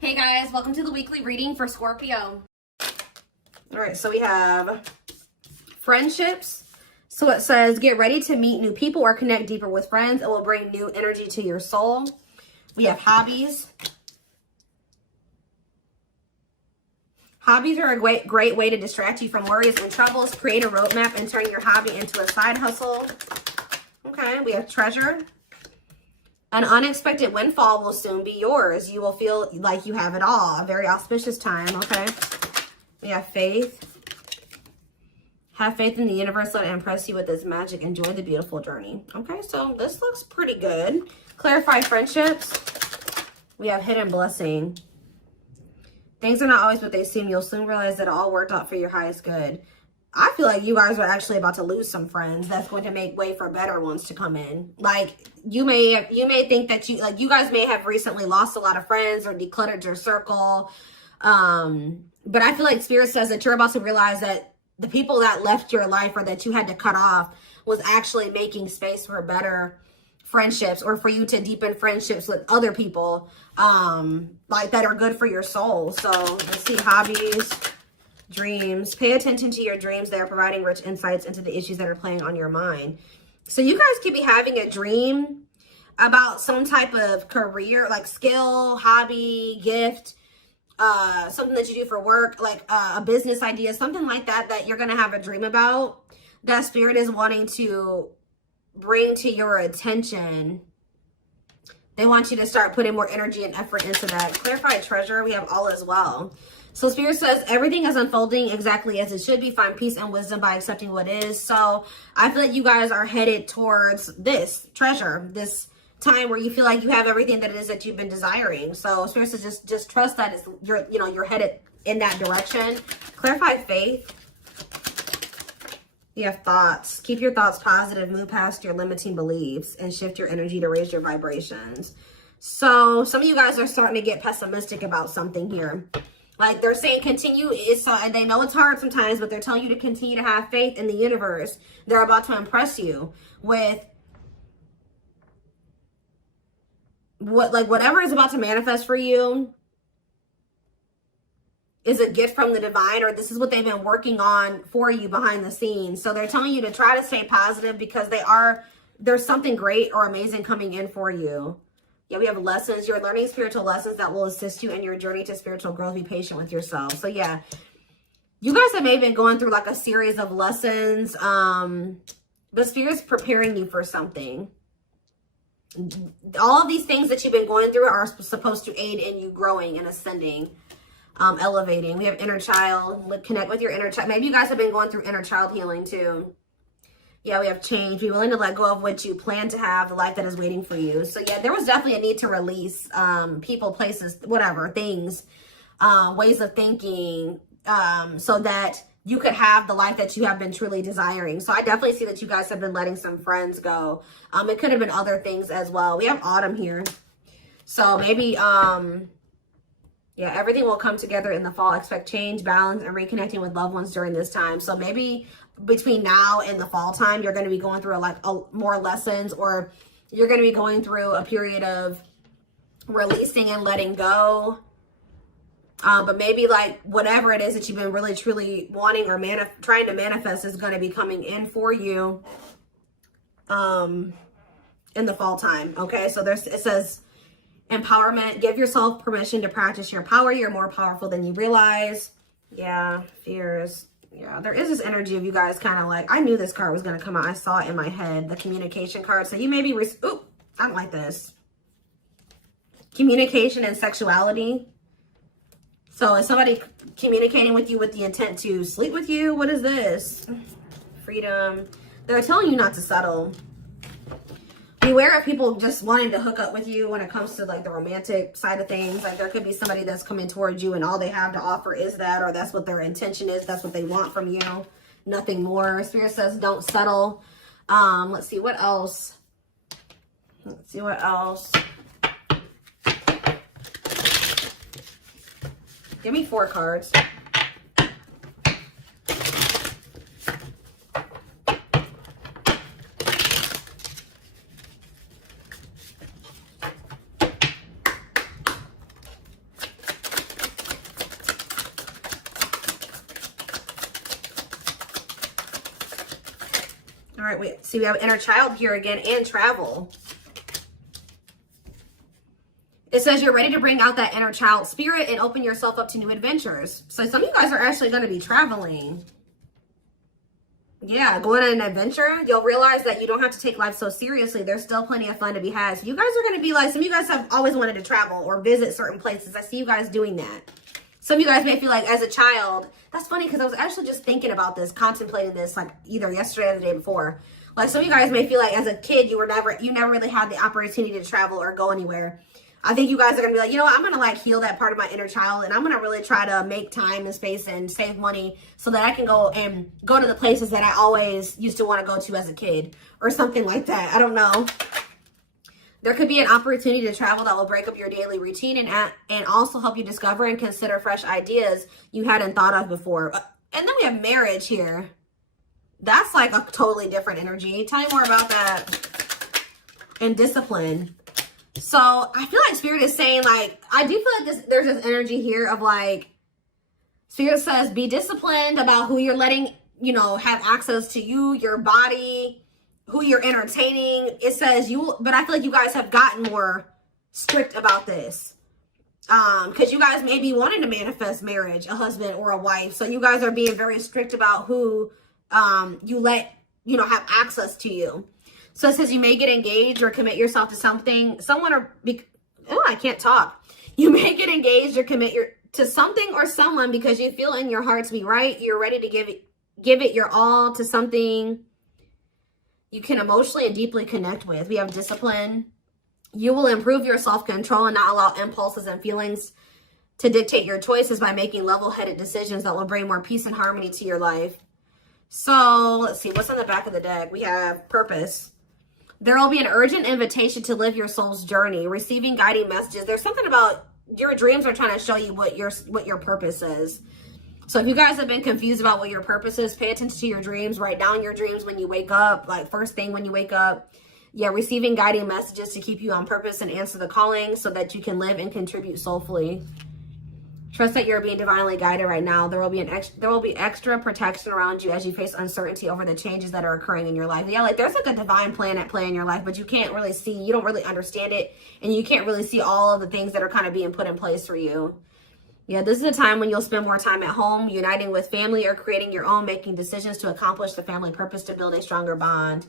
Hey guys, welcome to the weekly reading for Scorpio. All right, so we have friendships. So it says, get ready to meet new people or connect deeper with friends. It will bring new energy to your soul. We have hobbies. Hobbies are a great way to distract you from worries and troubles. Create a roadmap and turn your hobby into a side hustle. Okay, we have treasure. An unexpected windfall will soon be yours. You will feel like you have it all. A very auspicious time, okay? We have faith. Have faith in the universe. Let it impress you with its magic. Enjoy the beautiful journey. Okay, so this looks pretty good. Clarify friendships. We have hidden blessing. Things are not always what they seem. You'll soon realize that it all worked out for your highest good. I feel like you guys are actually about to lose some friends. That's going to make way for better ones to come in. Like you may think that you guys may have recently lost a lot of friends or decluttered your circle. But I feel like Spirit says that you're about to realize that the people that left your life or that you had to cut off was actually making space for better friendships, or for you to deepen friendships with other people like that are good for your soul. So let's see, hobbies, dreams. Pay attention to your dreams. They are providing rich insights into the issues that are playing on your mind. So you guys could be having a dream about some type of career, like skill, hobby, gift, something that you do for work, like a business idea, something like that, that you're going to have a dream about, that Spirit is wanting to bring to your attention. They want you to start putting more energy and effort into that. Clarify treasure. We have all as well. So Spirit says everything is unfolding exactly as it should be. Find peace and wisdom by accepting what is. So I feel like you guys are headed towards this treasure, this time where you feel like you have everything that it is that you've been desiring. So Spirit says just trust that you're headed in that direction. Clarify faith. You have thoughts. Keep your thoughts positive. Move past your limiting beliefs and shift your energy to raise your vibrations. So some of you guys are starting to get pessimistic about something here. Like they're saying continue, and they know it's hard sometimes, but they're telling you to continue to have faith in the universe. They're about to impress you with whatever is about to manifest for you is a gift from the divine, or this is what they've been working on for you behind the scenes. So they're telling you to try to stay positive because there's something great or amazing coming in for you. Yeah, we have lessons. You're learning spiritual lessons that will assist you in your journey to spiritual growth. Be patient with yourself. So yeah, you guys have maybe been going through like a series of lessons. But Spirit's preparing you for something. All of these things that you've been going through are supposed to aid in you growing and ascending, elevating. We have inner child. Connect with your inner child. Maybe you guys have been going through inner child healing too. Yeah, we have change. Be willing to let go of what you plan to have, the life that is waiting for you. So yeah, there was definitely a need to release people, places, whatever, things, ways of thinking, so that you could have the life that you have been truly desiring. So I definitely see that you guys have been letting some friends go. It could have been other things as well. We have autumn here. So maybe, yeah, everything will come together in the fall. Expect change, balance, and reconnecting with loved ones during this time. So maybe between now and the fall time, you're going to be going through more lessons, or you're going to be going through a period of releasing and letting go. But maybe like whatever it is that you've been really truly wanting or trying to manifest is going to be coming in for you in the fall time. Okay, so it says empowerment. Give yourself permission to practice your power. You're more powerful than you realize. Yeah, fears. Yeah, there is this energy of you guys kind of like, I knew this card was going to come out. I saw it in my head, the communication card. So you may be, ooh, I don't like this. Communication and sexuality. So is somebody communicating with you with the intent to sleep with you? What is this? Freedom. They're telling you not to settle. Beware of people just wanting to hook up with you when it comes to like the romantic side of things. Like there could be somebody that's coming towards you and all they have to offer is that, or that's what their intention is. That's what they want from you. Nothing more. Spirit says don't settle. Let's see what else. Let's see what else. Give me 4 cards. right, wait. See, we have inner child here again and travel. It says you're ready to bring out that inner child spirit and open yourself up to new adventures. So some of you guys are actually going to be traveling. Yeah, going on an adventure. You'll realize that you don't have to take life so seriously. There's still plenty of fun to be had. So you guys are going to be like, some of you guys have always wanted to travel or visit certain places. I see you guys doing that. Some of you guys may feel like as a child, that's funny because I was actually just thinking about this, contemplating this like either yesterday or the day before. Like some of you guys may feel like as a kid, you never really had the opportunity to travel or go anywhere. I think you guys are going to be like, you know what, I'm going to like heal that part of my inner child and I'm going to really try to make time and space and save money so that I can go to the places that I always used to want to go to as a kid or something like that. I don't know. There could be an opportunity to travel that will break up your daily routine and also help you discover and consider fresh ideas you hadn't thought of before. And then we have marriage here. That's like a totally different energy. Tell me more about that. And discipline. So I feel like Spirit is saying, like, I do feel like there's this energy here of like, Spirit says, be disciplined about who you're letting, you know, have access to you, your body, who you're entertaining. It says but I feel like you guys have gotten more strict about this. Because you guys may be wanting to manifest marriage, a husband or a wife. So you guys are being very strict about who you let, you know, have access to you. So it says you may get engaged or commit yourself to something, I can't talk. You may get engaged or commit to something or someone because you feel in your heart to be right. You're ready to give it your all to something you can emotionally and deeply connect with. We have discipline. You will improve your self-control and not allow impulses and feelings to dictate your choices by making level-headed decisions that will bring more peace and harmony to your life. So let's see, what's on the back of the deck? We have purpose. There will be an urgent invitation to live your soul's journey, receiving guiding messages. There's something about your dreams are trying to show you what your purpose is. So if you guys have been confused about what your purpose is, pay attention to your dreams. Write down your dreams when you wake up, like first thing when you wake up. Yeah, receiving guiding messages to keep you on purpose and answer the calling so that you can live and contribute soulfully. Trust that you're being divinely guided right now. There will be extra protection around you as you face uncertainty over the changes that are occurring in your life. Yeah, like there's like a divine plan at play in your life, but you can't really see, you don't really understand it, and you can't really see all of the things that are kind of being put in place for you. Yeah, this is a time when you'll spend more time at home, uniting with family or creating your own, making decisions to accomplish the family purpose to build a stronger bond.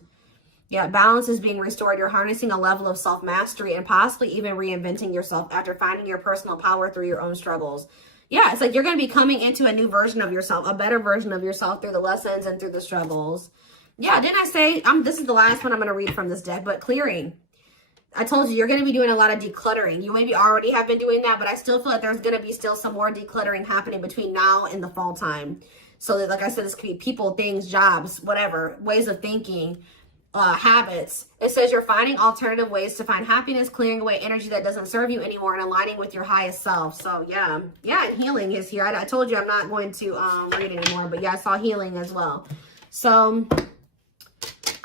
Yeah, balance is being restored. You're harnessing a level of self-mastery and possibly even reinventing yourself after finding your personal power through your own struggles. Yeah, it's like you're going to be coming into a new version of yourself, a better version of yourself through the lessons and through the struggles. Yeah, didn't I say, this is the last one I'm going to read from this deck, but clearing. I told you, you're going to be doing a lot of decluttering. You maybe already have been doing that, but I still feel like there's going to be still some more decluttering happening between now and the fall time. So that, like I said, this could be people, things, jobs, whatever, ways of thinking, habits. It says you're finding alternative ways to find happiness, clearing away energy that doesn't serve you anymore, and aligning with your highest self. So yeah, and healing is here. I told you I'm not going to read anymore, but yeah, I saw healing as well. So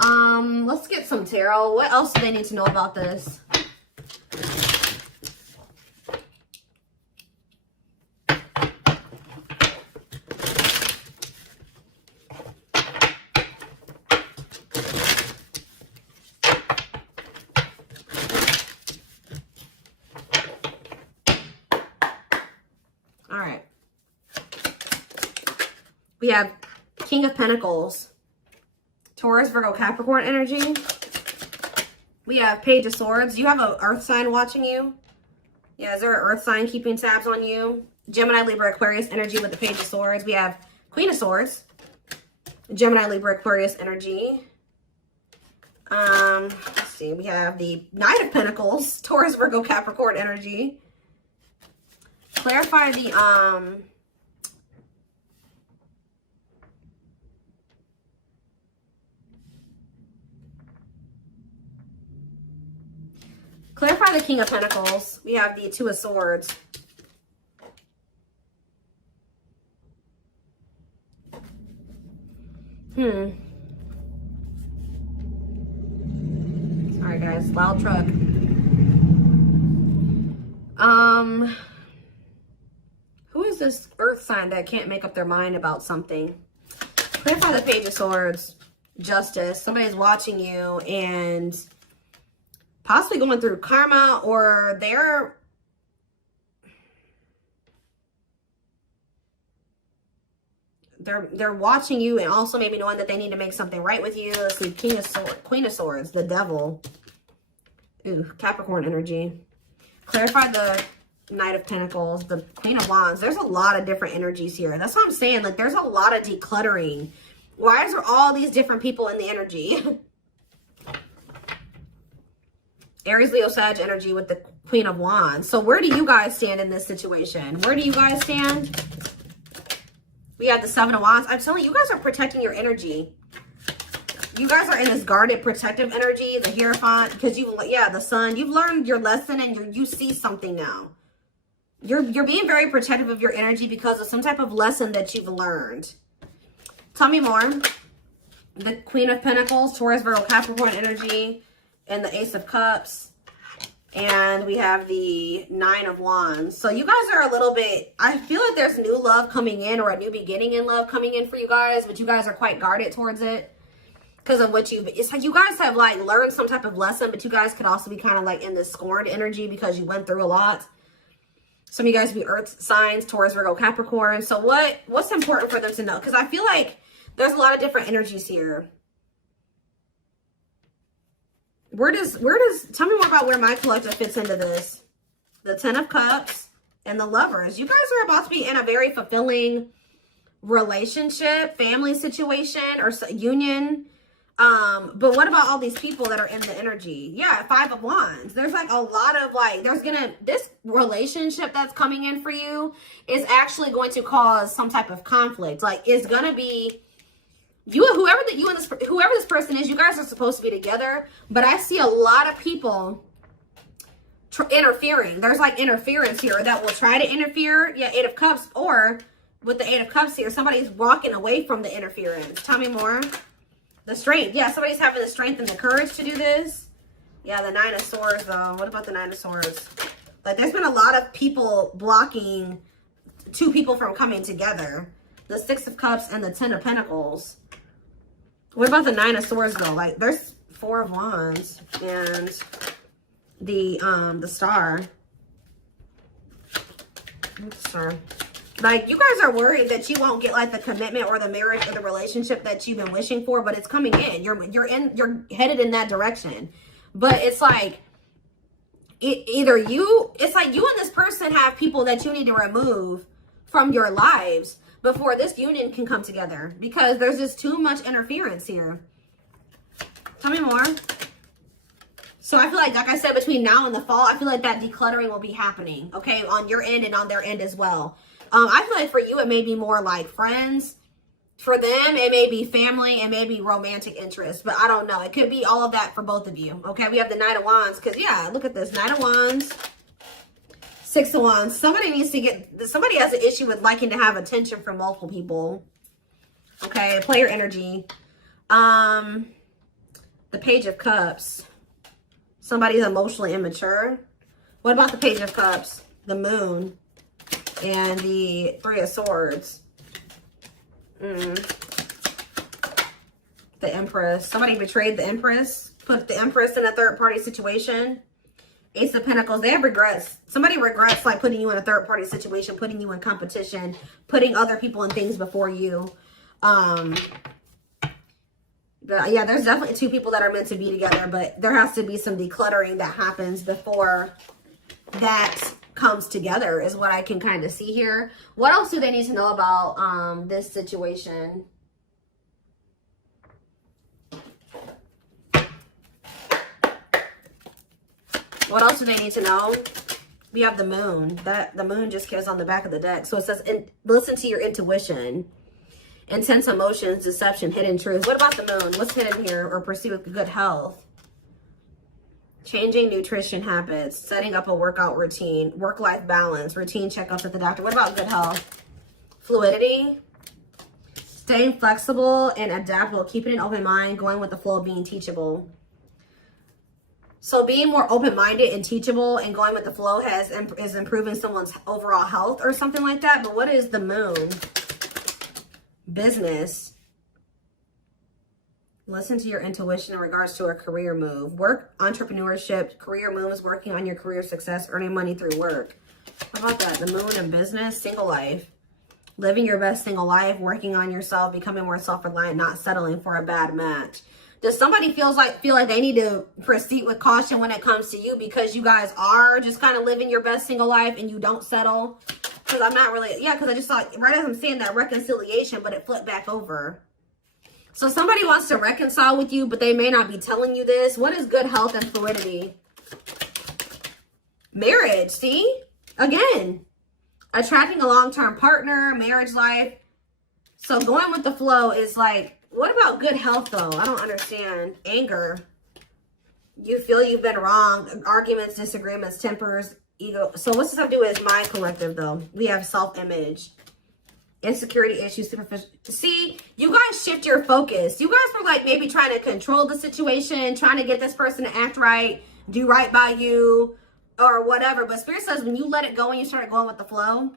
let's get some tarot. What else do they need to know about this? All right. We have King of Pentacles, Taurus, Virgo, Capricorn energy. We have Page of Swords. You have an earth sign watching you. Yeah, is there an earth sign keeping tabs on you? Gemini, Libra, Aquarius energy with the Page of Swords. We have Queen of Swords, Gemini, Libra, Aquarius energy. Let's see. We have the Knight of Pentacles, Taurus, Virgo, Capricorn energy. Clarify the clarify the King of Pentacles. We have the Two of Swords. Sorry guys, loud truck. Who is this earth sign that can't make up their mind about something? Clarify the Page of Swords. Justice. Somebody's watching you and possibly going through karma, or they're watching you and also maybe knowing that they need to make something right with you. Let's see, Queen of Swords, the Devil. Ooh, Capricorn energy. Clarify the Knight of Pentacles, the Queen of Wands. There's a lot of different energies here. That's what I'm saying. Like, there's a lot of decluttering. Why is there all these different people in the energy? Aries, Leo, Sag energy with the Queen of Wands. So where do you guys stand in this situation? Where do you guys stand? We have the Seven of Wands. I'm telling you, you guys are protecting your energy. You guys are in this guarded, protective energy. The Hierophant, because the Sun. You've learned your lesson and you see something now. You're being very protective of your energy because of some type of lesson that you've learned. Tell me more. The Queen of Pentacles, Taurus, Virgo, Capricorn energy, and the Ace of Cups. And we have the Nine of Wands. So you guys are a little bit, I feel like there's new love coming in, or a new beginning in love coming in for you guys, but you guys are quite guarded towards it because of what it's like you guys have like learned some type of lesson, but you guys could also be kind of like in this scorned energy because you went through a lot. Some of you guys be earth signs, Taurus, Virgo, Capricorn. So what's important for them to know? Because I feel like there's a lot of different energies here. Where does, tell me more about where my collective fits into this. The Ten of Cups and the Lovers. You guys are about to be in a very fulfilling relationship, family situation, or union. But what about all these people that are in the energy? Yeah, Five of Wands. There's like a lot of like, this relationship that's coming in for you is actually going to cause some type of conflict. Like, it's going to be, whoever this person is, you guys are supposed to be together, but I see a lot of people interfering. There's like interference here that will try to interfere. Yeah, Eight of Cups, or with the Eight of Cups here, somebody's walking away from the interference. Tell me more. The strength. Yeah, somebody's having the strength and the courage to do this. Yeah, the Nine of Swords, though. What about the Nine of Swords? Like, there's been a lot of people blocking two people from coming together. The Six of Cups and the Ten of Pentacles. What about the Nine of Swords, though? Like, there's Four of Wands and the Star. Star. Like, you guys are worried that you won't get like the commitment or the marriage or the relationship that you've been wishing for, but it's coming in. You're headed in that direction. But it's like it's like you and this person have people that you need to remove from your lives before this union can come together, because there's just too much interference here. Tell me more. So I feel like I said, between now and the fall, I feel like that decluttering will be happening, okay, on your end and on their end as well. I feel like for you, it may be more like friends. For them, it may be family, and maybe romantic interest, but I don't know. It could be all of that for both of you, okay? We have the Knight of Wands, because, yeah, look at this. Knight of Wands, Six of Wands. Somebody has an issue with liking to have attention from multiple people, okay? Player energy. The Page of Cups. Somebody's emotionally immature. What about the Page of Cups? The Moon. And the Three of Swords. The Empress. Somebody betrayed the Empress. Put the Empress in a third-party situation. Ace of Pentacles. They have regrets. Somebody regrets like putting you in a third-party situation, putting you in competition, putting other people and things before you. Yeah, there's definitely two people that are meant to be together, but there has to be some decluttering that happens before that comes together, is what I can kind of see here. What else do they need to know about this situation? What else do they need to know? We have the Moon. The Moon just goes on the back of the deck. So it says, listen to your intuition. Intense emotions, deception, hidden truth. What about the Moon? What's hidden here? Or pursue with good health? Changing nutrition habits, setting up a workout routine, work-life balance, routine checkups at the doctor. What about good health? Fluidity, staying flexible and adaptable, keeping an open mind, going with the flow, being teachable. So being more open-minded and teachable and going with the flow is improving someone's overall health or something like that. But what is the Moon? Business. Listen to your intuition in regards to a career move. Work, entrepreneurship, career moves, working on your career success, earning money through work. How about that? The moon and business, single life. Living your best single life, working on yourself, becoming more self-reliant, not settling for a bad match. Does somebody feel like they need to proceed with caution when it comes to you because you guys are just kind of living your best single life and you don't settle? Because I'm not really, yeah, because I just thought, right as I'm saying that, reconciliation, but it flipped back over. So somebody wants to reconcile with you, but they may not be telling you this. What is good health and fluidity? Marriage, see? Again, attracting a long-term partner, marriage life. So going with the flow is like, what about good health though? I don't understand. Anger. You feel you've been wrong. Arguments, disagreements, tempers, ego. So what's this have to do with my collective though? We have self-image. Insecurity issues, superficial. See, you guys shift your focus. You guys were like maybe trying to control the situation, trying to get this person to act right, do right by you, or whatever. But Spirit says when you let it go and you start going with the flow,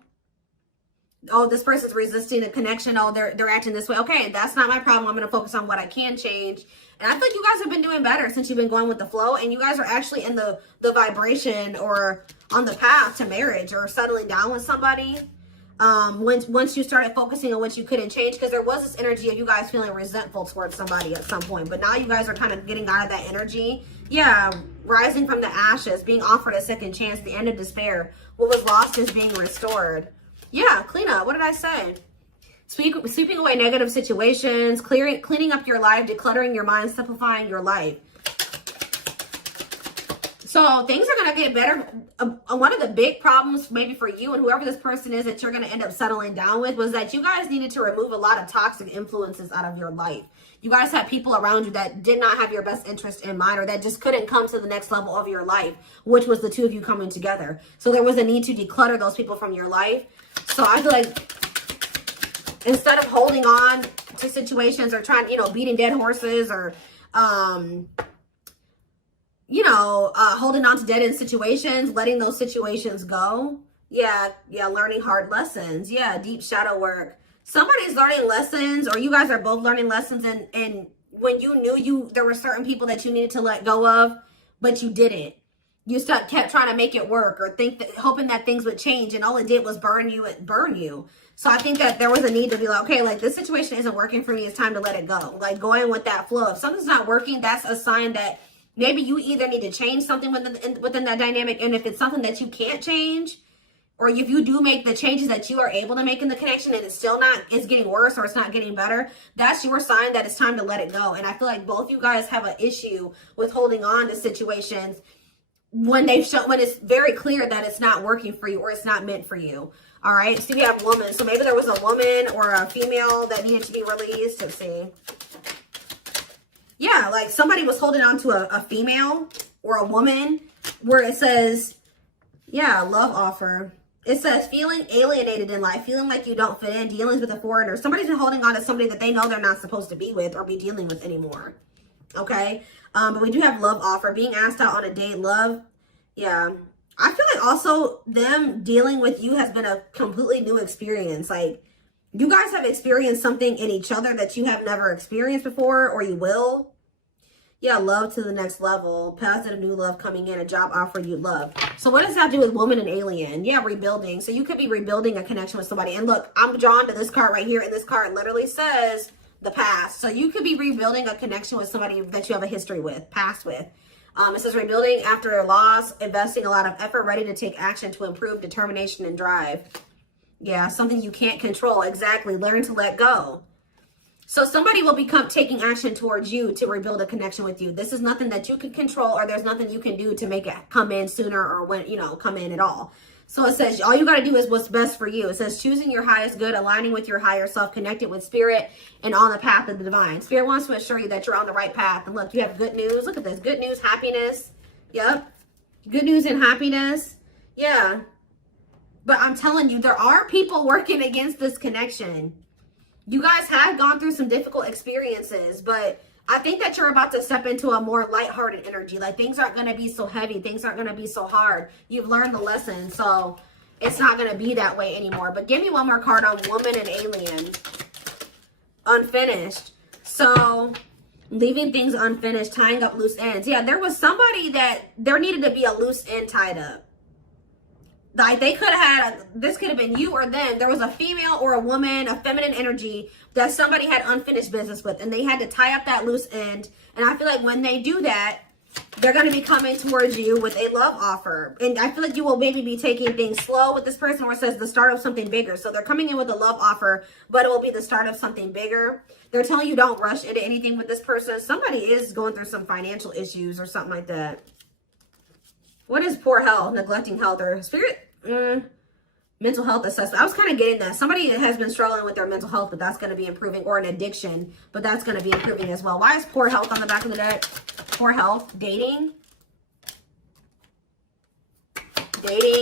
oh, this person's resisting the connection. Oh, they're acting this way. Okay, that's not my problem. I'm going to focus on what I can change. And I feel like you guys have been doing better since you've been going with the flow. And you guys are actually in the vibration or on the path to marriage or settling down with somebody. Once you started focusing on what you couldn't change, because there was this energy of you guys feeling resentful towards somebody at some point, but now you guys are kind of getting out of that energy. Yeah, rising from the ashes, being offered a second chance, the end of despair. What was lost is being restored. Yeah, clean up. What did I say? Sweeping away negative situations, cleaning up your life, decluttering your mind, simplifying your life. So things are going to get better. One of the big problems maybe for you and whoever this person is that you're going to end up settling down with was that you guys needed to remove a lot of toxic influences out of your life. You guys had people around you that did not have your best interest in mind or that just couldn't come to the next level of your life, which was the two of you coming together. So there was a need to declutter those people from your life. So I feel like instead of holding on to situations or trying, beating dead horses or, holding on to dead end situations, letting those situations go. Yeah, learning hard lessons. Yeah, deep shadow work. Somebody's learning lessons, or you guys are both learning lessons, and when you knew there were certain people that you needed to let go of, but you didn't. You kept trying to make it work or hoping that things would change, and all it did was burn you. So I think that there was a need to be like, okay, like this situation isn't working for me. It's time to let it go. Like going with that flow. If something's not working, that's a sign that maybe you either need to change something within that dynamic. And if it's something that you can't change, or if you do make the changes that you are able to make in the connection and it's getting worse or it's not getting better, that's your sign that it's time to let it go. And I feel like both you guys have an issue with holding on to situations when it's very clear that it's not working for you or it's not meant for you. All right. So we have woman. So maybe there was a woman or a female that needed to be released. Let's see. Yeah, like somebody was holding on to a female or a woman where it says, yeah, love offer. It says feeling alienated in life, feeling like you don't fit in, dealings with a foreigner. Somebody's been holding on to somebody that they know they're not supposed to be with or be dealing with anymore. Okay. But we do have love offer, being asked out on a date, love. Yeah. I feel like also them dealing with you has been a completely new experience. Like you guys have experienced something in each other that you have never experienced before, or you will. Yeah, love to the next level. Positive new love coming in, a job offer you love. So what does that do with woman and alien? Yeah, rebuilding. So you could be rebuilding a connection with somebody. And look, I'm drawn to this card right here. And this card literally says the past. So you could be rebuilding a connection with somebody that you have a history with, past with. It says rebuilding after a loss, investing a lot of effort, ready to take action to improve determination and drive. Yeah, something you can't control. Exactly. Learn to let go. So somebody will become taking action towards you to rebuild a connection with you. This is nothing that you can control, or there's nothing you can do to make it come in sooner or when, come in at all. So it says all you got to do is what's best for you. It says choosing your highest good, aligning with your higher self, connected with spirit, and on the path of the divine. Spirit wants to assure you that you're on the right path. And look, you have good news. Look at this. Good news, happiness. Yep. Good news and happiness. Yeah. But I'm telling you, there are people working against this connection. You guys have gone through some difficult experiences, but I think that you're about to step into a more lighthearted energy. Like things aren't going to be so heavy. Things aren't going to be so hard. You've learned the lesson, so it's not going to be that way anymore. But give me one more card on woman and alien. Unfinished. So leaving things unfinished, tying up loose ends. Yeah, there was somebody that there needed to be a loose end tied up. Like they could have had, this could have been you or them. There was a female or a woman, a feminine energy that somebody had unfinished business with, and they had to tie up that loose end. And I feel like when they do that, they're going to be coming towards you with a love offer. And I feel like you will maybe be taking things slow with this person, where it says the start of something bigger. So they're coming in with a love offer, but it will be the start of something bigger. They're telling you don't rush into anything with this person. Somebody is going through some financial issues or something like that. What is poor health, neglecting health, or spirit? Mental health assessment. I was kind of getting that. Somebody has been struggling with their mental health, but that's going to be improving, or an addiction, but that's going to be improving as well. Why is poor health on the back of the deck? Poor health, dating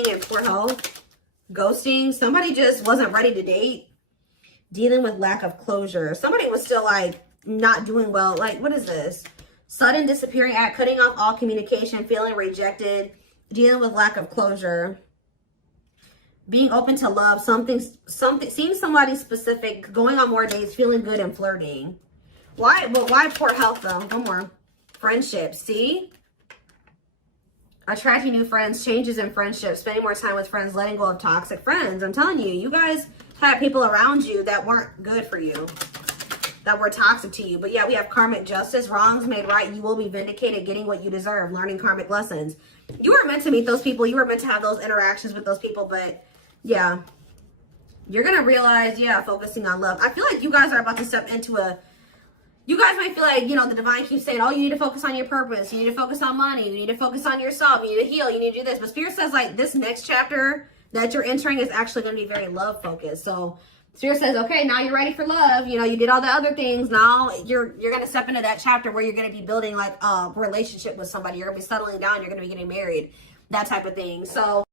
and poor health, ghosting. Somebody just wasn't ready to date, dealing with lack of closure. Somebody was still like not doing well. Like, what is this? Sudden disappearing act, cutting off all communication, feeling rejected, dealing with lack of closure, being open to love, something, seeing somebody specific, going on more dates, feeling good, and flirting. Why? But why poor health though? One more. Friendships. See? Attracting new friends, changes in friendships, spending more time with friends, letting go of toxic friends. I'm telling you, you guys had people around you that weren't good for you, that were toxic to you. But yeah, we have karmic justice, wrongs made right. You will be vindicated, getting what you deserve, learning karmic lessons. You were meant to meet those people. You were meant to have those interactions with those people. But yeah, you're going to realize, yeah, focusing on love. I feel like you guys are about to step into a, you guys might feel like, you know, the divine keeps saying, oh, you need to focus on your purpose. You need to focus on money. You need to focus on yourself. You need to heal. You need to do this. But Spirit says, like, this next chapter that you're entering is actually going to be very love focused. So Spirit says, okay, now you're ready for love. You know, you did all the other things. Now you're going to step into that chapter where you're going to be building like a relationship with somebody. You're going to be settling down. You're going to be getting married, that type of thing. So